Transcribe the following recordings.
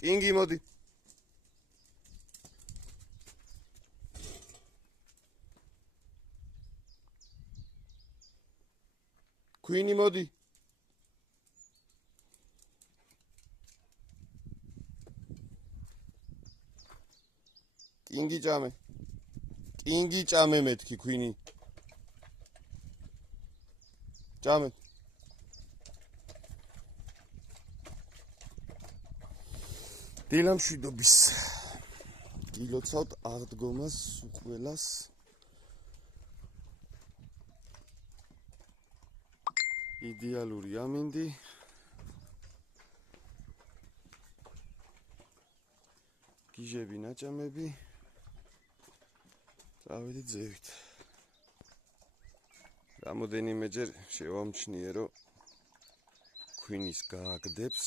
კინგი მოდი. Queenie მოდი. კინგი ჭამე. კინგი ჭამე მეთქი Queenie. ჭამე. დილამშვიდობის. გილოცავთ აღდგომას უყველას. იდეალური ამინდი. გიჟები ნაჭამები. წავედით ზევით. რამოდენიმეჯერ შევამჩნიე, რომ Queenie-ს გააგდებს.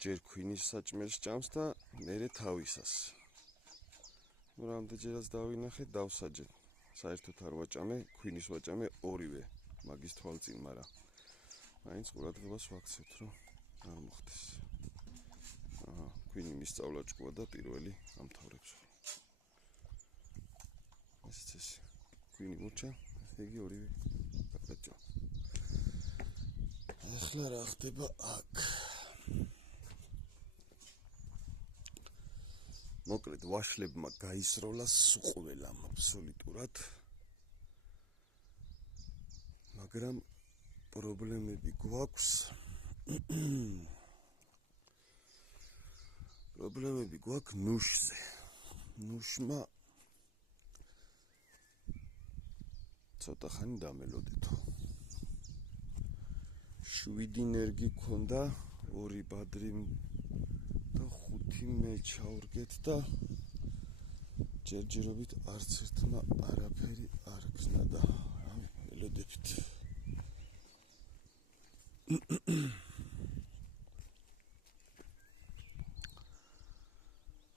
ჯერ Queenie-ს საჭმელს ჭამს და მერე თავისას. რამდენჯერაც დავინახე, დავსაჯე. საერთოდ არ ვაჭამე, Queenie-ს ვაჭამე ორივე. მაგის თვალწინ, მაგრამ მაინც ყურადღებას ვაქცევთ, რომ არ მოხდეს. Queenie მისწავლა ჭკუა და პირველი ამთავრებს. ეს Queenie მურჩა, ესე იგი ორივე გაგაჭა. ახლა რა ხდება აქ? მოკლედ ვაშლებმა გაისროლა სუყველამ აბსოლუტურად. მაგრამ პრობლემები გვაქვს. პრობლემები გვაქვს ნუშზე. ნუშმა ცოტა ხანი დამელოდეთო. 7 ნერგი ქონდა, 2 ბადრი და 5 მე ჩაურგეთ და ჯერჯერობით არც ერთმა არაფერი არ გზნა და ველოდებთ.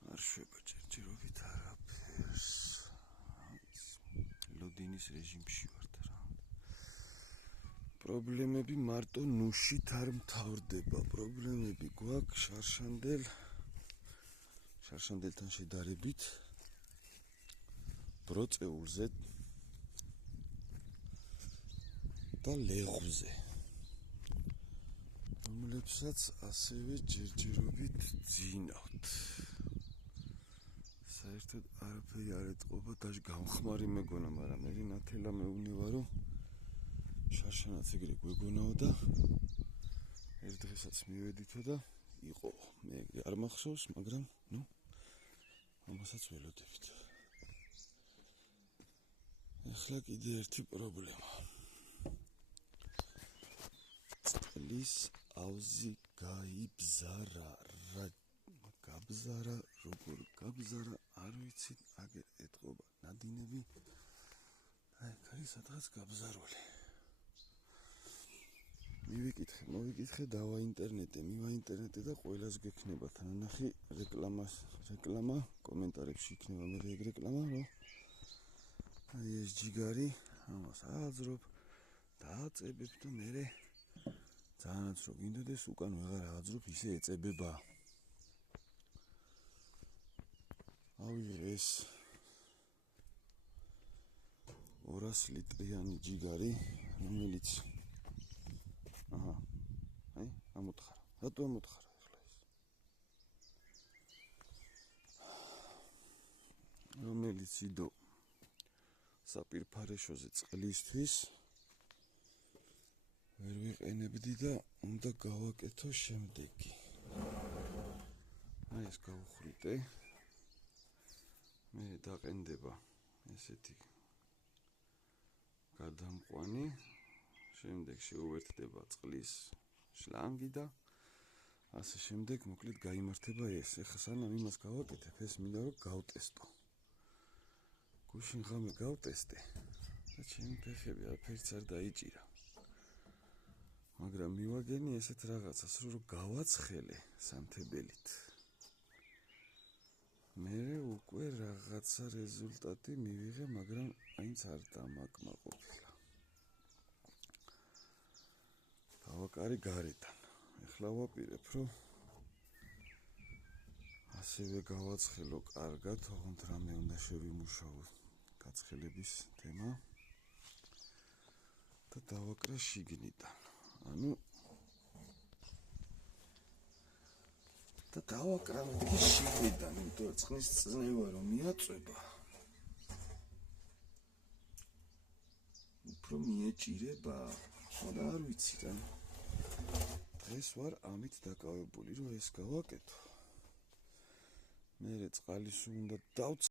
არ შვება ჯერჯერობით არაფერს. ლოდინის რეჟიმში ვართ რა. პრობლემები მარტო ნუშით არ მთავრდება. პრობლემები გვაქვს შარშანდელთან შედარებით ბროწეულზე და ლეღვზე. რომლებსაც ასევე ჯერჯერობით ძინავთ. საერთოდ არაფერი არ ეტყობა და გამხმარი მეგონა, მაგრამ მე ნათელა მეუბნება, რომ შარშანაც ეგრე გვეგონაო და ერთ დღესაც მივედითო და იყო. მე არ მახსოვს, მაგრამ ამასაც ველოდებით. ახლა კიდე ერთი პრობლემა. წყლის ავზი გაიბზარა. როგორ გაბზარა, არ ვიცი, აგერ ეტყობა ნადინები. აქ არის სადღაც გაბზარული. მოვიკითხე, დავა ინტერნეტე და ყველას გექნება თანანახი რეკლამა, კომენტარებში იქნება მე ეგ რეკლამა, რომ აი ეს ჯიგარი, ამას ააძრობ, დააწებებ და მერე ძალიანაც რო გინდოდეს, უკან ვეღარ ააძრობ, ისე ეწებება. ავიღე ეს 200 ლიტრიანი ჯიგარი, რომელიც ამოთხარა. რატო ამოთხარა ახლა ეს? რომელიც იდო საპირფარეშოზე წყლისთვის ვერ ვიყენებდი და უნდა გავაკეთო შემდეგი. აი ეს გავუხრიტე. მე დაყენდება ესეთი გადამყვანი. შემდეგ შეუერთდება წყლის შლანგი და ასე შემდეგ მოკლედ გაიმართება ეს. ეხლა სანამ იმას გავაკეთებ, ეს მინდა რომ გავტესტო. გუშინ ღამე გავტესტე და ჩემი ფეხები არაფერიც არ დაიჭირა. მაგრამ მივაგენი ესეთ რაღაცას, რომ გავაცხელე სანთებელით. მე უკვე რაღაცა რეზულტატი მივიღე, მაგრამ აინც არ დამაკმაყოფილა. გავაკარი გარედან. ეხლა ვაპირებ, რომ ასევე გავაცხელო კარგად, ოღონდ რამე უნდა შევიმუშაო გაცხელების თემა და დავაკრა შიგნიდან. ანუ და დავაკრა შიგნიდან, იმიტომ რომ წყნის წნევა რომ მიაწვება, უფრო მიეჭირება, და არ ვიცი რა. დღეს ვარ ამით დაკავებული, რომ ეს გავაკეთო. მე წყალის უნდა დავწ